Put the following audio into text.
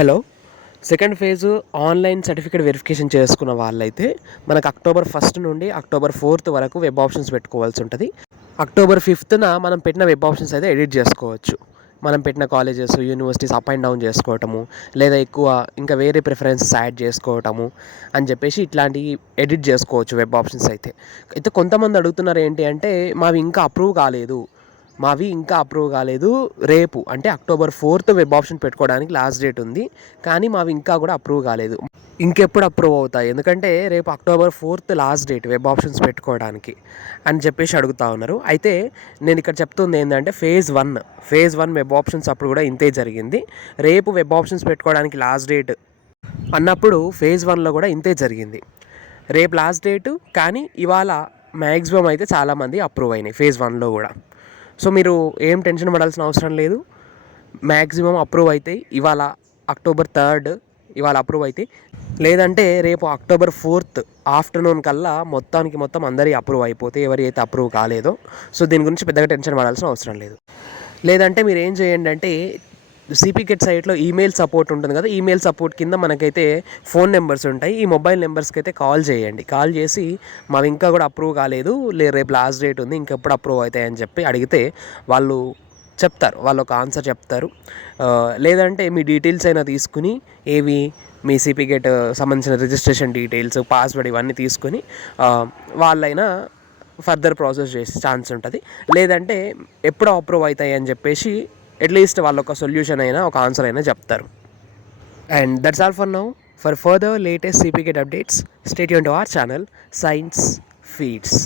Hello. Second phase online certificate verification చేసుకున్న వాళ్ళైతే మనకు అక్టోబర్ ఫస్ట్ నుండి అక్టోబర్ ఫోర్త్ వరకు వెబ్ ఆప్షన్స్ పెట్టుకోవాల్సి ఉంటుంది. అక్టోబర్ ఫిఫ్త్న మనం పెట్టిన వెబ్ ఆప్షన్స్ అయితే ఎడిట్ చేసుకోవచ్చు. మనం పెట్టిన colleges universities up and down చేసుకోవటము లేదా ఎక్కువ ఇంకా వేరే ప్రిఫరెన్సెస్ యాడ్ చేసుకోవటము అని చెప్పేసి ఇట్లాంటివి ఎడిట్ చేసుకోవచ్చు వెబ్ ఆప్షన్స్ అయితే. అయితే కొంతమంది అడుగుతున్నారు ఏంటి అంటే మావి ఇంకా అప్రూవ్ కాలేదు. మావి ఇంకా అప్రూవ్ కాలేదు. రేపు అంటే అక్టోబర్ ఫోర్త్ వెబ్ ఆప్షన్ పెట్టుకోవడానికి లాస్ట్ డేట్ ఉంది. కానీ మావి ఇంకా కూడా అప్రూవ్ కాలేదు. ఇంకెప్పుడు అప్రూవ్ అవుతాయి? ఎందుకంటే రేపు October fourth last date web options పెట్టుకోవడానికి అని చెప్పేసి అడుగుతా ఉన్నారు. అయితే నేను ఇక్కడ చెప్తుంది ఏంటంటే phase one phase one web options అప్పుడు కూడా ఇంతే జరిగింది. రేపు వెబ్ ఆప్షన్స్ పెట్టుకోవడానికి లాస్ట్ డేట్ అన్నప్పుడు ఫేజ్ వన్లో కూడా ఇంతే జరిగింది. రేపు లాస్ట్ డేటు కానీ ఇవాళ మ్యాక్సిమం అయితే చాలామంది అప్రూవ్ అయినాయి ఫేజ్ వన్లో కూడా. సో మీరు ఏం టెన్షన్ పడాల్సిన అవసరం లేదు. మ్యాక్సిమం అప్రూవ్ అవుతాయి ఇవాళ అక్టోబర్ థర్డ్ ఇవాళ అప్రూవ్ అయితే లేదంటే రేపు అక్టోబర్ ఫోర్త్ ఆఫ్టర్నూన్ కల్లా మొత్తానికి మొత్తం అందరి అప్రూవ్ అయిపోతే ఎవరి అయితే అప్రూవ్ కాలేదో. సో దీని గురించి పెద్దగా టెన్షన్ పడాల్సిన అవసరం లేదు. లేదంటే మీరు ఏం చేయండి అంటే సిపికెట్ సైట్లో ఈమెయిల్ సపోర్ట్ ఉంటుంది కదా ఈమెయిల్ సపోర్ట్ కింద మనకైతే ఫోన్ నెంబర్స్ ఉంటాయి. ఈ మొబైల్ నెంబర్స్కి అయితే కాల్ చేయండి. కాల్ చేసి మావి ఇంకా కూడా అప్రూవ్ కాలేదు లే రేపు లాస్ట్ డేట్ ఉంది ఇంకెప్పుడు అప్రూవ్ అవుతాయని చెప్పి అడిగితే వాళ్ళు చెప్తారు. వాళ్ళు ఒక ఆన్సర్ చెప్తారు. లేదంటే మీ డీటెయిల్స్ అయినా తీసుకుని ఏవి మీ సిపికెట్ సంబంధించిన రిజిస్ట్రేషన్ డీటెయిల్స్ పాస్వర్డ్ ఇవన్నీ తీసుకుని వాళ్ళైనా ఫర్దర్ ప్రాసెస్ చేసే ఛాన్స్ ఉంటుంది. లేదంటే ఎప్పుడు అప్రూవ్ అవుతాయి అని చెప్పేసి అట్లీస్ట్ వాళ్ళు ఒక సొల్యూషన్ అయినా ఒక ఆన్సర్ అయినా చెప్తారు. And that's all for now. For further latest CPGET updates stay Yoon to our channel science feeds